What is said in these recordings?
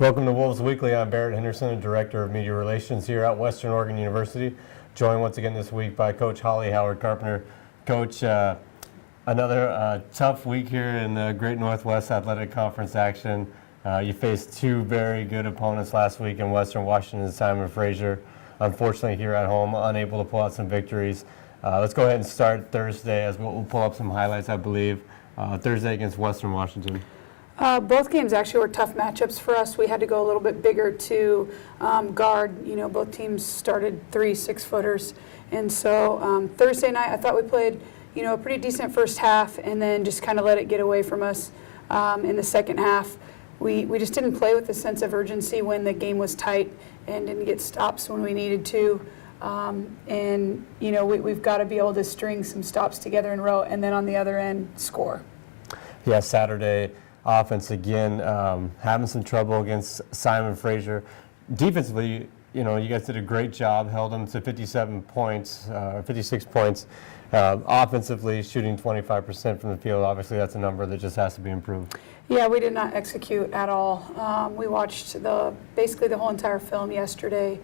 Welcome to Wolves Weekly. I'm Barrett Henderson, Director of Media Relations here at Western Oregon University. Joined once again this week by Coach Holly Howard Carpenter. Coach, another tough week here in the Great Northwest Athletic Conference action. You faced two very good opponents last week in Western Washington and Simon Fraser. Unfortunately, here at home, unable to pull out some victories. Let's go ahead and start Thursday as we'll pull up some highlights, I believe. Thursday against Western Washington. Both games actually were tough matchups for us. We had to go a little bit bigger to guard. You know, both teams started 3 6-footers. And so Thursday night, I thought we played, a pretty decent first half and then just kind of let it get away from us in the second half. We just didn't play with a sense of urgency when the game was tight and didn't get stops when we needed to. We've got to be able to string some stops together in a row and then on the other end, score. Yeah, Saturday. Offense again, having some trouble against Simon Fraser. Defensively, you guys did a great job, held them to 57 points, 56 points. Offensively, shooting 25% from the field. Obviously, that's a number that just has to be improved. Yeah, we did not execute at all. We watched basically the whole entire film yesterday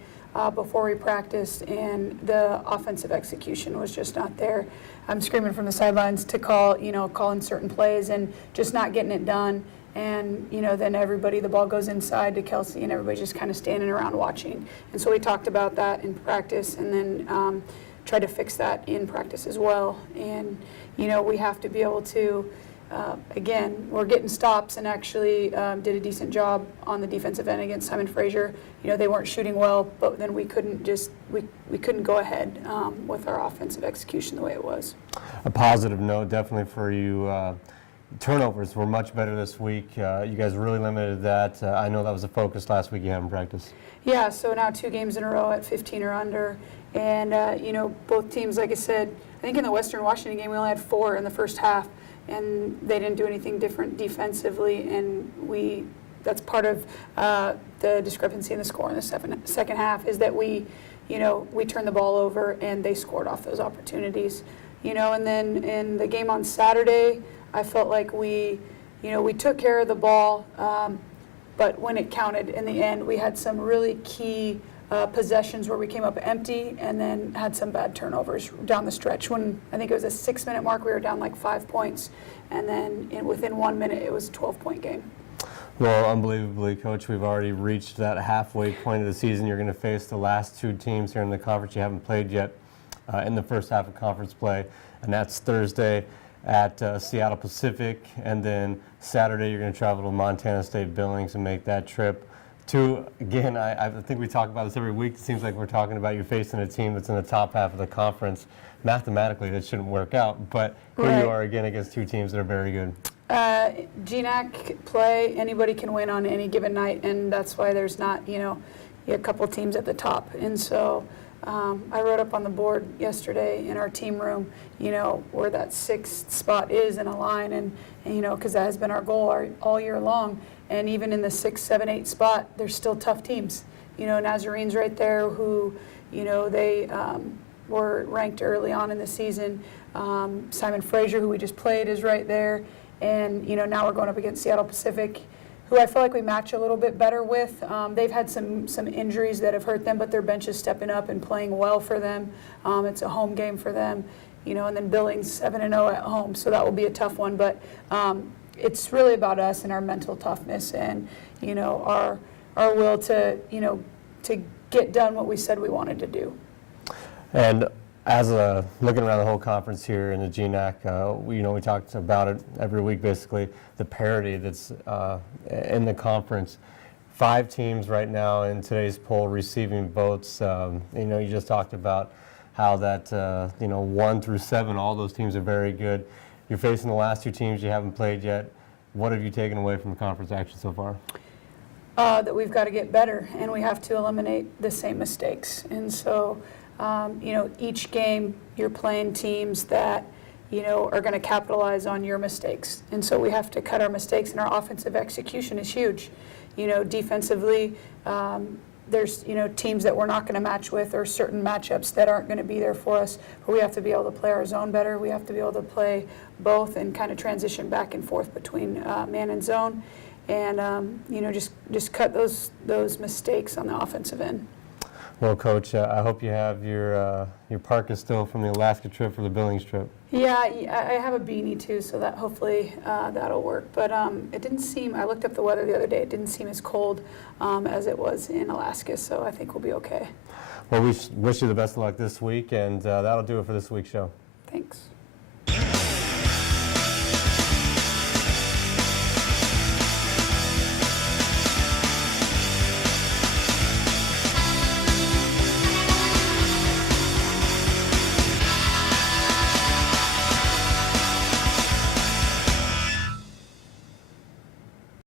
before we practiced, and the offensive execution was just not there. I'm screaming from the sidelines to call in certain plays and just not getting it done. And, then the ball goes inside to Kelsey and everybody's just kind of standing around watching. And so we talked about that in practice and then tried to fix that in practice as well. And, we have to be able to, again, we're getting stops and actually did a decent job on the defensive end against Simon Fraser. They weren't shooting well, but then we couldn't go ahead with our offensive execution the way it was. A positive note, definitely for you. Turnovers were much better this week. You guys really limited that. I know that was a focus last week you had in practice. Yeah, so now 2 games in a row at 15 or under. And, both teams, like I said, I think in the Western Washington game we only had 4 in the first half, and they didn't do anything different defensively, and that's part of the discrepancy in the score in the second half is that we turned the ball over and they scored off those opportunities. And then in the game on Saturday, I felt like we took care of the ball, but when it counted in the end, we had some really key possessions where we came up empty and then had some bad turnovers down the stretch. When I think it was a 6-minute mark, we were down like 5 points, and then within 1 minute, it was a 12-point game. Well, unbelievably, Coach, we've already reached that halfway point of the season. You're going to face the last 2 teams here in the conference you haven't played yet in the first half of conference play, and that's Thursday at Seattle Pacific, and then Saturday you're going to travel to Montana State Billings and make that trip. Again, I think we talk about this every week. It seems like we're talking about you facing a team that's in the top half of the conference. Mathematically, that shouldn't work out, but here you are again against 2 teams that are very good. GNAC play, anybody can win on any given night, and that's why there's not, a couple teams at the top. And so I wrote up on the board yesterday in our team room, where that 6th spot is in a line, and because that has been our goal all year long. And even in the 6, 7, 8 spot, there's still tough teams. Nazarene's right there who, they were ranked early on in the season. Simon Fraser, who we just played, is right there. And, now we're going up against Seattle Pacific, who I feel like we match a little bit better with. They've had some injuries that have hurt them, but their bench is stepping up and playing well for them. It's a home game for them, and then Billings 7-0 at home, so that will be a tough one. But it's really about us and our mental toughness and, our will to get done what we said we wanted to do. And as looking around the whole conference here in the GNAC, we talked about it every week basically, the parity that's in the conference. 5 teams right now in today's poll receiving votes. You just talked about how that 1 through 7, all those teams are very good. You're facing the last 2 teams you haven't played yet. What have you taken away from the conference action so far? That we've got to get better and we have to eliminate the same mistakes. And so each game you're playing teams that, are going to capitalize on your mistakes. And so we have to cut our mistakes, and our offensive execution is huge. Defensively, there's, teams that we're not going to match with or certain matchups that aren't going to be there for us. But we have to be able to play our zone better. We have to be able to play both and kind of transition back and forth between man and zone. and just cut those mistakes on the offensive end. Well, Coach, I hope you have your parka still from the Alaska trip for the Billings trip. Yeah, I have a beanie too, so that hopefully that'll work. But it didn't seem, I looked up the weather the other day, it didn't seem as cold as it was in Alaska, so I think we'll be okay. Well, we wish you the best of luck this week, and that'll do it for this week's show. Thanks.